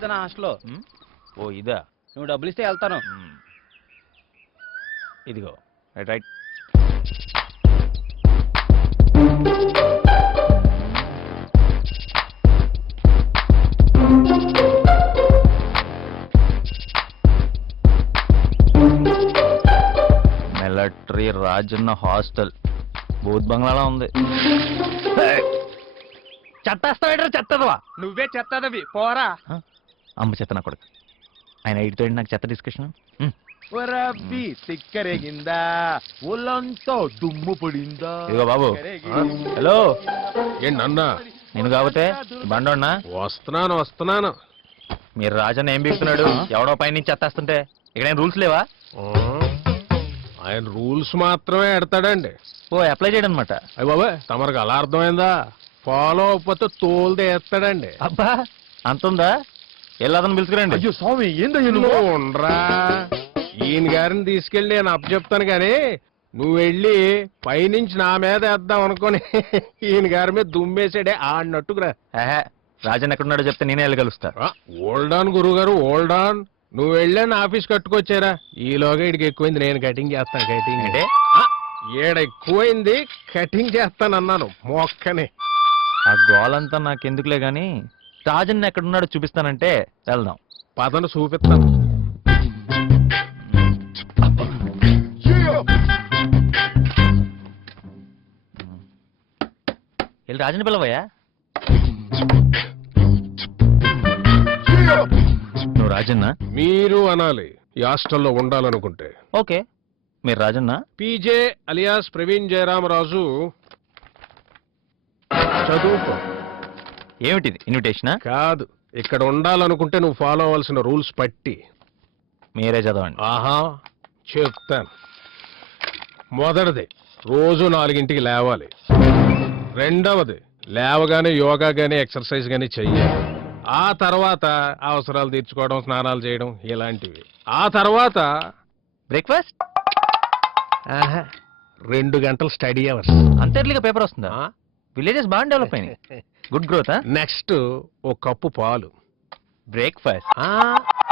రాజన హాస్టల్లో. ఓ ఇదా, నువ్వు డబ్బులు ఇస్తే వెళ్తాను. ఇదిగో రైట్. మిలిటరీ రాజన్న హాస్టల్ భూత్ బంగ్లాలో ఉంది. చెత్తేస్తావేట్రా చెత్తదవా? నువ్వే చెత్తదవి పోరా. అమ్మ చెత్త నా కొడుకు. ఆయన ఇటుతో నాకు చెత్త డిస్కషన్. రబ్బి తిక్కరేగిందా, ఒళ్ళంతా దుమ్ము పడిందా. ఇదిగో బాబు. హలో ఏంటన్నా? నేను కాబోతే బండోన్నా. వస్తున్నాను. మీరు రాజన్న ఏం బీగుతున్నాడు? ఎవడో పైన నుంచి చెత్తేస్తుంటే ఇక్కడ ఏం రూల్స్ లేవా? ఆయన రూల్స్ మాత్రమే ఎడతాడండి. ఓ అప్లై చేయడం అనమాట. అయ్య బాబా, తమరికి అలా అర్థమైందా? ఫాలో అవ్వకపోతే తోలుదే ఎత్తాడండి. అబ్బా అంతుందా? వెళ్ళదని పిలుచుకురండి. అయ్యో స్వామి, నువ్వు ఉండరా, ఈయన గారిని తీసుకెళ్ళి నేను అప్పచెప్తాను కానీ నువ్వు వెళ్ళి పైనుంచి నా మీద వేద్దాం అనుకోని ఈయన గారి మీద దుమ్మేసాడే ఆడినట్టుకురా. రాజన్ ఎక్కడున్నాడో చెప్తే నేనే వెళ్ళి కలుస్తా. ఓల్డ్ ఆన్ గురువు గారు, ఓల్డ్ ఆన్. నువ్వు వెళ్ళా నా ఆఫీస్ కట్టుకొచ్చారా, ఈలోగా ఇడికి ఎక్కువైంది, నేను కటింగ్ చేస్తాను. కటింగ్ అంటే ఏడ ఎక్కువైంది, కటింగ్ చేస్తానన్నాను మొక్కని. ఆ గోలంతా నాకెందుకులే గాని రాజన్ ఎక్కడున్నాడో చూపిస్తానంటే వెళ్దాం. పదను చూపిస్తాను. వెళ్ళి రాజన్ పిలవయ్యా. నువ్వు రాజన్నా? మీరు అనాలి ఈ హాస్టల్లో ఉండాలనుకుంటే. ఓకే, మీరు రాజన్నా? PJ alias Praveen Jayaramaraju. చదువుకో. ఏమిటిది, ఇన్విటేషనా? కాదు, ఇక్కడ ఉండాలనుకుంటే నువ్వు ఫాలో అవ్వాల్సిన రూల్స్ పట్టి. మీరే చదవండి. ఆహా, చెప్తాను. మొదటిది, రోజు 4ంటికి లేవాలి. రెండవది, లేవగానే యోగా గానీ ఎక్సర్సైజ్ గానీ చెయ్యాలి. ఆ తర్వాత అవసరాలు తీర్చుకోవడం, స్నానాలు చేయడం ఇలాంటివి. ఆ తర్వాత బ్రేక్ఫాస్ట్. 2 గంటలు స్టడీ అవర్స్. అంత ఎర్లీగా పేపర్ వస్తుందా? విలేజెస్ బాగా డెవలప్ అయినాయి. Good growth. నెక్స్ట్, ఒక కప్పు పాలు. బ్రేక్ఫాస్ట్.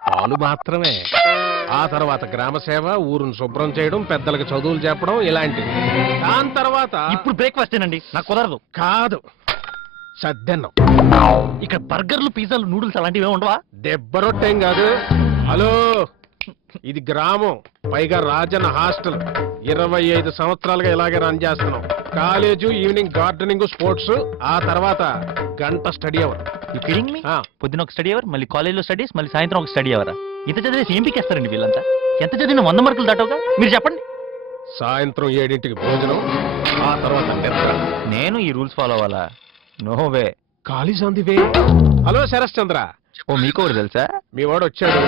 పాలు మాత్రమే. ఆ తర్వాత గ్రామ సేవ, ఊరును శుభ్రం చేయడం, పెద్దలకు చదువులు చెప్పడం ఇలాంటివి. దాని తర్వాత ఇప్పుడు బ్రేక్ఫాస్ట్ ఏనండి, నాకు కుదరదు. కాదు, సద్దన్నం. ఇక్కడ బర్గర్లు, పిజ్జాలు, నూడిల్స్ అలాంటివి ఉండవా? దెబ్బ రొట్టెం కాదు. హలో, ఇది గ్రామం, పైగా రాజన్న హాస్టల్. 25 సంవత్సరాలుగా ఇలాగే రన్ చేస్తున్నాం. College, evening gardening, sports. ఆ తర్వాత గంట స్టడీ అవర్. పొద్దున ఒక స్టడీ అవర్, మళ్ళీ కాలేజ్లో స్టడీస్, మళ్ళీ సాయంత్రం ఒక స్టడీ అవర్. ఇంత చదివేసి ఏం పీకేస్తారండి వీళ్ళంతా? ఎంత చదివిన 100 మార్కులు దాటవుగా? మీరు చెప్పండి. సాయంత్రం 7ంటికి భోజనం, ఆ తర్వాత నిద్ర. నేను ఈ రూల్స్ ఫాలో అవ్వాలా? No way. College on the way. Hello Sharath Chandra. ఓ మీకు కూడా తెలుసా? మీ వాడు వచ్చాడు.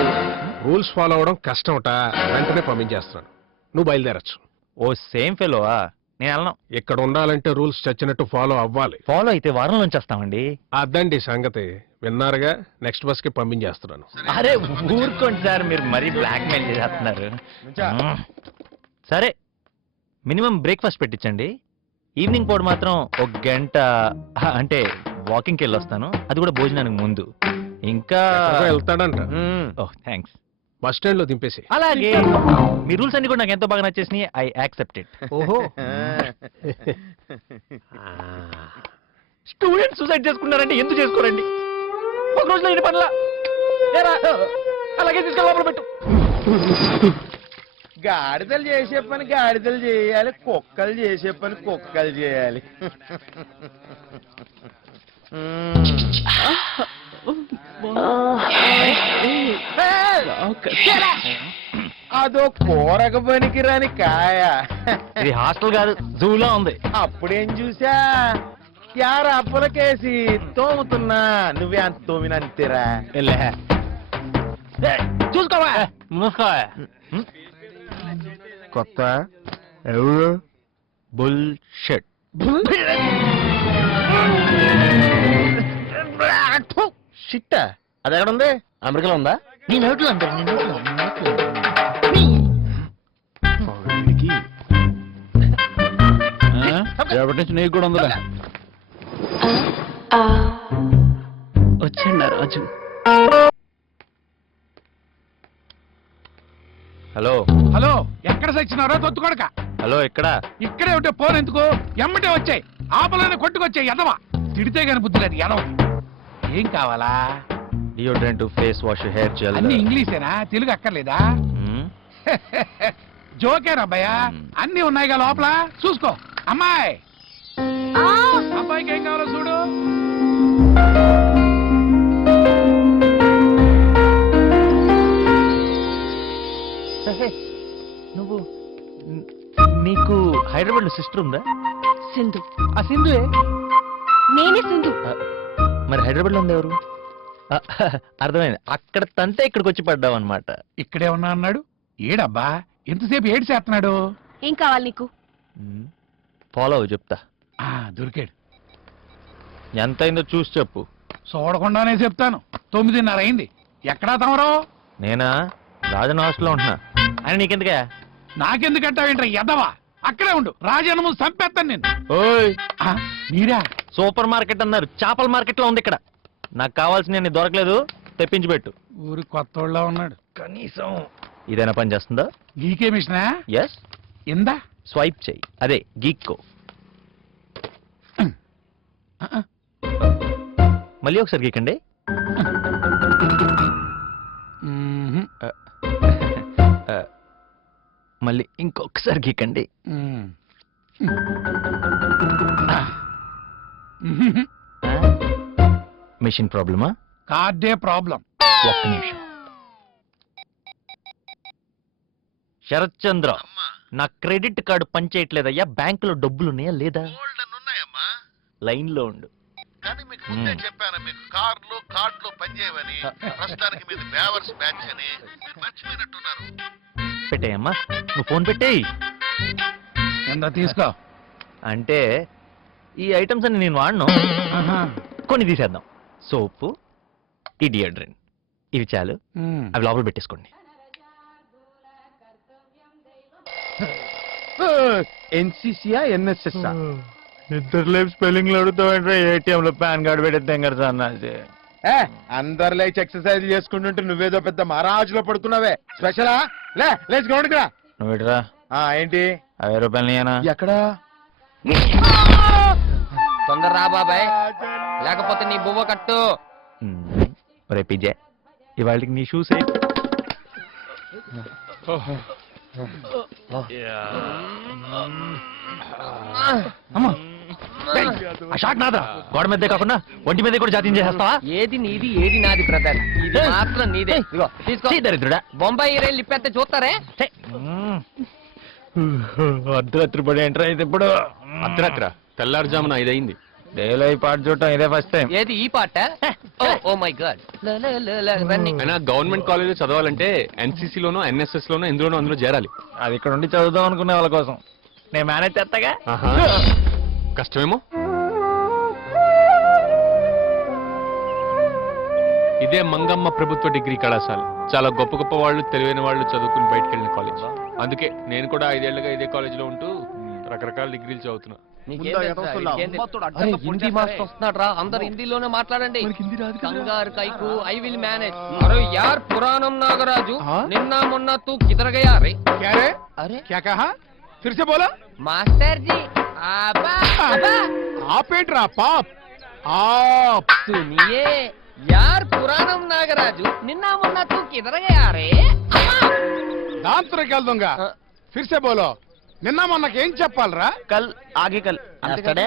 రూల్స్ ఫాలో అవడం కష్టమట, వెంటనే పంపించేస్తున్నాను. నువ్వు బయలుదేరచ్చు. ఓ సేమ్ ఫెలోవా? నేను వెళ్ళను. ఇక్కడ ఉండాలంటే రూల్స్ చచ్చినట్టు ఫాలో అవ్వాలి. ఫాలో అయితే వారంలోంచి వస్తామండి. అదండి సంగతి. విన్నారుగా, నెక్స్ట్ బస్ కి పంపించేస్తున్నాను. అరే ఊరుకోండి సార్, మీరు మరీ బ్లాక్ మెయిల్ చేస్తున్నారు. సరే, మినిమం బ్రేక్ఫాస్ట్ పెట్టించండి. ఈవినింగ్ పూట మాత్రం 1 గంట అంటే వాకింగ్కి వెళ్ళొస్తాను, అది కూడా భోజనానికి ముందు. ఇంకా వెళ్తాడంట. ఓహ్ థ్యాంక్స్. బస్ స్టాండ్ లో దింపేసి. అలాగే. మీ రూల్స్ అన్ని కూడా నాకు ఎంతో బాగా నచ్చేసినాయి. I accepted. ఓహో. స్టూడెంట్ సూసైడ్ చేసుకున్నారంటే ఎందుకు చేసుకోరండి? ఒక రోజులో ఇది పనుల అలాగే తీసుకెళ్ళి లోపల పెట్టు. గాడిదలు చేసే పని గాడిదలు చేయాలి, కుక్కలు చేసే పని కుక్కలు చేయాలి. అదో కూరక పనికిరాని కాయ. ఇది హాస్టల్ కాదు, జూలో ఉంది. అప్పుడేం చూసా, యార అప్పులకేసి తోముతున్నా, నువ్వే అంత తోమినంతేరా. చూసుకోవా కొత్త ఎవరు? బుల్ షెట్. షిట్, అది ఎక్కడ ఉంది? అమెరికాలో ఉందా? నీ నోట్లో అంటారు, నీ నోట్లో. ఎప్పటి నుంచి నీకు కూడా ఉందా? వచ్చండి రాజు. హలో హలో ఎక్కడ సచ్చినారో తొత్తుకొడక హలో ఎక్కడ ఇక్కడే ఉంటే ఫోన్ ఎందుకు ఎమ్మటే వచ్చాయి ఆపలోనే కొట్టుకొచ్చాయి ఎదవా తిడితే గాని బుద్ధి లేదు ఎదవ ఏం కావాలా deodorant face wash hair gel అన్ని ఇంగ్లీషేనా తెలుగు అక్కర్లేదా జోకేరా అబ్బాయ అన్ని ఉన్నాయిగా లోపల చూసుకో అమ్మాయి అబ్బాయికి ఏం కావాలో చూడు నువ్వు నీకు హైదరాబాద్ లో సిస్టర్ ఉందా సింధు. ఆ సింధు నేనే సింధు. మరి హైదరాబాద్ లో ఉంది ఎవరు అర్థమైంది అక్కడ తంతే ఇక్కడికి వచ్చి పడ్డావు అనమాట ఇక్కడే ఉన్నా అన్నాడు ఏడబ్బా ఎంతసేపు ఏడు చేస్తున్నాడు ఏం కావాలి నీకు? ఫాలో అవ్వు చెప్తా దొరికాడు ఎంత అయిందో చూసి చెప్పు చూడకుండానే చెప్తాను 9:30 అయింది ఎక్కడా తమరో నేనా రాజన్ హాస్టల్లో ఉంటున్నా అని నీకెందుకే నాకెందుకంటావేంట్రా ఎదవా అక్కడే ఉండు రాజన్న ముందు చంపేస్తాను నేను ఓయ్ మీరా సూపర్ మార్కెట్ అన్నారు చేపల మార్కెట్ లో ఉంది ఇక్కడ నాకు కావాల్సిన దొరకలేదు తెప్పించి పెట్టు ఊరి కొత్తోళ్ళ ఉన్నాడు కనీసం ఇదైనా పని చేస్తుందా గీకే మిషనా ఎస్ ఇందా స్వైప్ చెయ్యి అదే గీక్కో మళ్ళీ ఒకసారి గీకండి మళ్ళీ ఇంకొకసారి గీకండి మిషన్ ప్రాబ్లమా కార్డే ప్రాబ్లం ఒక్క నిమిషం శరత్ చంద్ర నా క్రెడిట్ కార్డు పనిచేయట్లేదయ్యా బ్యాంకులో డబ్బులున్నాయా లేదా లైన్ లో ఉండు కానీ మీకు ముందే చెప్పాను మీకు కార్లు కార్డులు పనిచేయవని ప్రస్తుతానికి మీది బేవర్స్ బ్యాచ్ అని మీరు మర్చిపోయినట్టున్నారు పెట్టేయమ్మా నువ్వు ఫోన్ పెట్టేయి ఎంత తీసుకో అంటే ఈ ఐటమ్స్ అన్ని నేను వాడను కొన్ని తీసేద్దాం సోపు ఈ డియోడ్రెంట్ ఇవి చాలు అవి లోపల పెట్టేసుకోండి ఎన్సీసీయా ఎన్ఎస్ఎస్ ఇద్దరు లేపు స్పెల్లింగ్ అడుగుతావు ఏటీఎం లో పాన్ కార్డు పెట్టేద్దాం కదా అన్నది అందరు లేచి ఎక్సర్సైజ్ చేసుకుంటుంటే నువ్వేదో పెద్ద మహారాజులో పడుతున్నావే స్పెషలా లేచి గ్రౌండ్ రా నువ్వు ఇటురా ఏంటి 50 రూపాయలు ఎక్కడ తొందర రా బాబాయ్ లేకపోతే నీ బువ్వ కట్టు రే పిజ్జే ఇవాళకి నీ షూస్ షాక్ నాదా గోడ మీదే కాకుండా ఒంటి మీద కూడా జాతీయం చేసేస్తావా ఏది నీది ఏది నాది బ్రదర్ ఇది మాత్రం నీదే ఇదిగో తీసుకో దరిద్రుడా బొంబాయి రైలు ఇప్పేస్తే చూస్తారే అర్ధరాత్రి పడి ఎంటర్ అయితే ఇప్పుడు అర్ధరాత్ర తెల్లారుజామున 5 అయింది డేలో ఈ పాట చూడటం ఇదే ఫస్ట్ టైం ఏది ఈ పాట ఓ మై గాడ్ రన్నింగ్ అయినా గవర్నమెంట్ కాలేజ్ చదవాలంటే ఎన్సీసీ లోనో ఎన్ఎస్ఎస్ లోనో ఎందులోనో అందులో చేరాలి అది ఇక్కడ ఉండి చదువుదాం అనుకునే వాళ్ళ కోసం నేను మేనేజ్ చేస్తాగా కష్టమేమో ఇదే మంగమ్మ ప్రభుత్వ డిగ్రీ కళాశాల చాలా గొప్ప గొప్ప వాళ్ళు తెలివైన వాళ్ళు చదువుకుని బయటకు వెళ్ళిన కాలేజ్ అందుకే నేను కూడా 5 ఏళ్లుగా ఇదే కాలేజ్ లో ఉంటూ రకరకాల డిగ్రీలు చదువుతున్నా హిందీ మాస్టర్ వస్తున్నాడు రా అందరు హిందీలోనే మాట్లాడండి కంగారు కైకు ఐ విల్ మేనేజ్ అరే యార్ పురాణం నాగరాజు నిన్న మొన్న తూ కిదర్ గయా రే అరే క్యా కహా ఫిర్ సే బోలా మాస్టర్ జీ ఆబా ఆబా ఆపేంట్రా పాప్ ఆప్ सुनिए यार पुराणम नागराजु నిన్న మొన్న తూ కిదర్ గయా రే దాంతరకి వెళ్దాంగా ఫిర్ సే బోలో నిన్న మొన్నకేం చెప్పాలరా కల్ ఆగే కల్ అంతేడే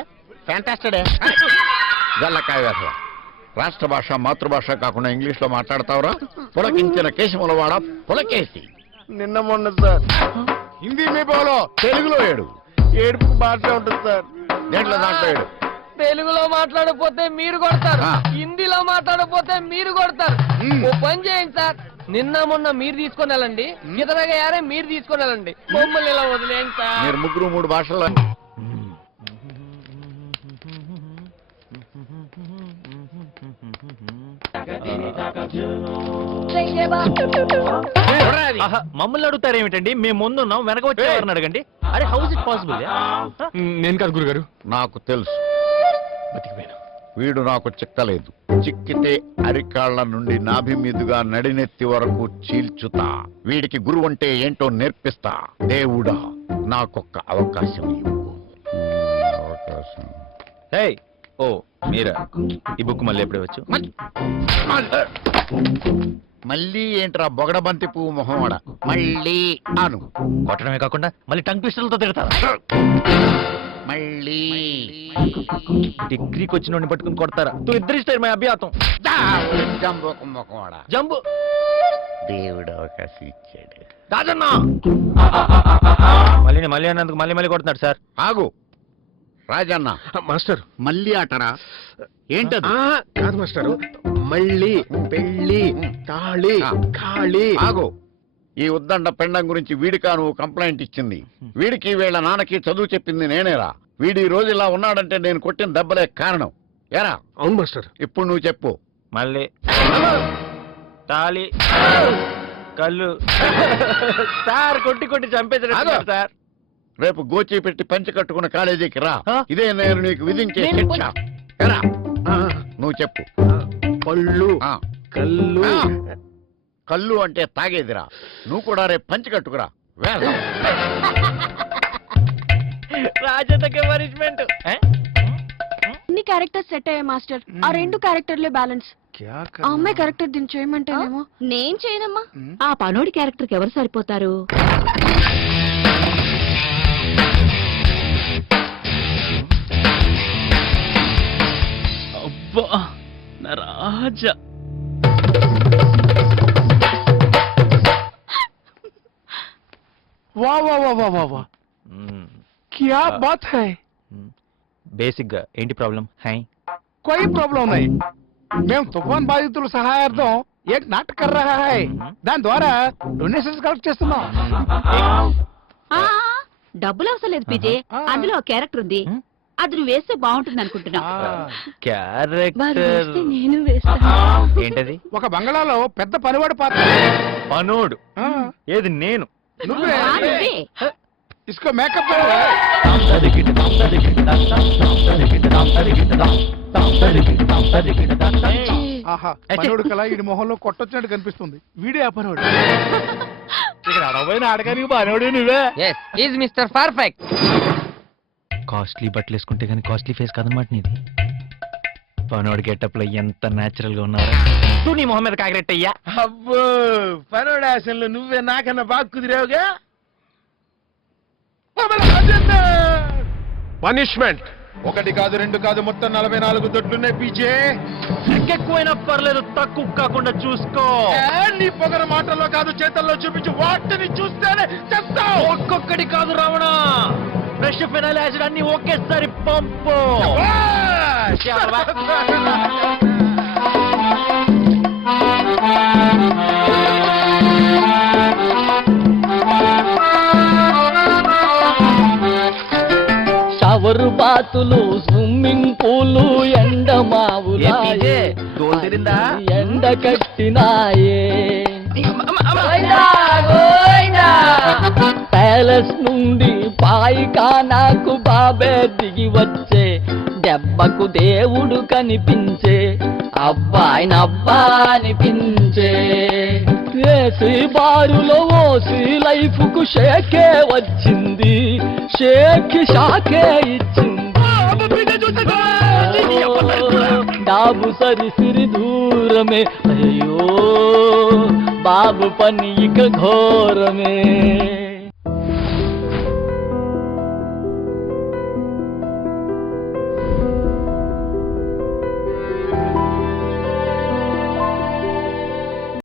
ఫ్యాంటాస్టెడే గల్లకాయ వేసవ రాష్ట్ర భాష మాతృభాష కాకుండా ఇంగ్లీష్ లో మాట్లాడతావురా పులకించిన కేశములవాడ పులకేసి నిన్న మొన్న సార్ హిందీ మీ బోలో తెలుగులో ఏడు ఏడుపు భాష ఉంటుంది సార్ దేంట్లో దాంట్లో ఏడు తెలుగులో మాట్లాడకపోతే మీరు కొడతారు హిందీలో మాట్లాడకపోతే మీరు కొడతారు ఓ పని చేయండి సార్ నిన్న మొన్న మీరు తీసుకొని వెళ్ళండి కిదరగా యారే మీరు తీసుకొని వెళ్ళండి మమ్మల్ని ఇలా వదిలేయండి సార్ మీరు ముగ్గురు 3 భాషల్లో మమ్మల్ని అడుగుతారు ఏమిటండి మేము ముందున్నాం వెనక వచ్చేవారిని అడగండి అరే హౌస్ ఇట్ పాసిబుల్ నేను కాదు గురుగారు నాకు తెలుసు బతికిపోయాను వీడు నాకు చిక్కలేదు. చిక్కితే అరికాళ్ల నుండి నాభి మీదుగా నడినెత్తి వరకు చీల్చుతా. వీడికి గురువు అంటే ఏంటో నేర్పిస్తా. దేవుడా నాకొక్క అవకాశం ఇవ్వు. అవకాశం. ఏయ్, ఓ మీరా? ఈ బుక్ మళ్ళీ ఎప్పుడు వచ్చు? మళ్ళీ ఏంట్రా బొగడబంతి పువ్వు మొహమాడ? మళ్ళీ అను. కొట్టడమే కాకుండా మళ్ళీ టంగ్ పిస్టల్తో తిడతారా? మళ్ళీ డిగ్రీకి వచ్చిన పట్టుకుని కొడతారా? ఇద్దరు ఇస్తారు మా అభ్యాతం. జంబోకు మొహమాడ. జంబు. దేవుడు అవకాశం ఇచ్చాడు. రాజన్న మళ్ళీ అన్నందుకు మళ్ళీ కొడుతున్నాడు సార్. ఆగు రాజన్న. మాస్టర్ మళ్ళీ ఆటరా? ఏంటది? కాదు మాస్టారు, మళ్ళీ పెళ్ళి తాళి ఖాళీ. ఆగు. ఈ ఉద్దండ పెండం గురించి వీడికా నువ్వు కంప్లైంట్ ఇచ్చింది? వీడికి వీళ్ళ నాన్నకి చదువు చెప్పింది నేనేరా. వీడి ఈ రోజు ఇలా ఉన్నాడంటే నేను కొట్టిన దెబ్బలే కారణం. ఏరా? అవును మాస్టర్. ఇప్పుడు నువ్వు చెప్పు. మళ్ళీ తాళి కళ్ళు సార్ కొట్టి చంపేసాడు సార్. రేపు గోచి పెట్టి పంచి కట్టుకున్న కాలేజీకి రా. ఆ? ఇదే నేను నీకు విధించే నేను శిక్ష. ఏరా? నువ్వు చెప్పు. పళ్ళు ఆ. కళ్ళు. ఆ. కళ్ళు అంటే తాగేదిరా. నువ్వు కూడా రేపు పంచి కట్టుకురా. వేళ రాజతకే పనిష్మెంట్. అన్ని క్యారెక్టర్స్ సెట్ అయ్యాయి మాస్టర్. ఆ రెండు క్యారెక్టర్లే బ్యాలెన్స్. ఆ అమ్మాయి క్యారెక్టర్ దీన్ని చేయమంటేనేమో. నేను చేయనమ్మా. ఆ పనోడి క్యారెక్టర్కి ఎవరు సరిపోతారు? అబ్బా నా రాజా. వా వా వా వా వా వా क्या बात है? బేసిక్ గా ఏంటి ప్రాబ్లం? హై कोई प्रॉब्लम नहीं. మేము తుఫాన్ బాధితుల సహాయార్థం ఏక్ నాటక కర్ రహా హై. దాని ద్వారా డొనేషన్స్ కలెక్ట్ చేస్తున్నాం. ఆ, డబ్బులు అవసరం లేదు పీజే. ఆ. అందులో ఒక క్యారెక్టర్ ఉంది, అది నువ్వు వేస్తే బాగుంటుంది అనుకుంటున్నా. వారు క్యారెక్టర్ వేస్తే నేను వేస్తాను. ఏంటది? ఒక బంగళాలో పెద్ద పనివాడు పాత్ర. పనోడు. ఆ, ఏది నేను? నువ్వే. ఆ, నువ్వే. ఇస్కో మేకప్. ఆహా, పనివాడు కల ఈ మొహంలో కొట్టొచ్చినట్టు కనిపిస్తుంది. వీడే ఆ పనివాడు. ఇక్కడ అడవైన ఆడగానికి పనివాడు నువ్వే. Yes is mister perfect. Costly బట్టలు వేసుకుంటే కానీ కాస్ట్లీ ఫేస్ కాదన్నమాట నీది. పనోడు గెటప్ లో ఎంత నేచురల్ గా ఉన్నావు. నువ్వు నీ మొహం మీద కాకిరెట్టయ్యా. అబ్బో పనోడు ఆశలు నువ్వే నాకన్నా బాగా కుదిరావుగా. పనిష్మెంట్. ఒకటి కాదు రెండు కాదు మొత్తం 44 దొడ్లున్నాయి పీచే. ఎక్కువైనా పర్లేదు, తక్కువ కాకుండా చూసుకో. నీ పొగర మాటల్లో కాదు చేతల్లో చూపించి వాటిని చూస్తేనే చెప్తావు. ఒక్కొక్కటి కాదు రావణ, ఫ్రెష్ ఫినాయిల్ యాసిడ్ అన్ని ఒకేసారి పంపు. షవరు బాతులు, స్విమ్మింగ్ పూలు, ఎండమావులు ఎండ కట్టినాయే. ప్యాలెస్ నుండి పాయికానాకు బాబే దిగి వచ్చే, దెబ్బకు దేవుడు కనిపించే, అబ్బాయినబ్బా అనిపించే. ఏసీ బారులో ఓసి లైఫ్ కు షేకే వచ్చింది, షేక్ షాకే ఇచ్చింది. డాబు సరిసిరి దూరమే, అయ్యో బాబు పని ఇక ఘోరమే.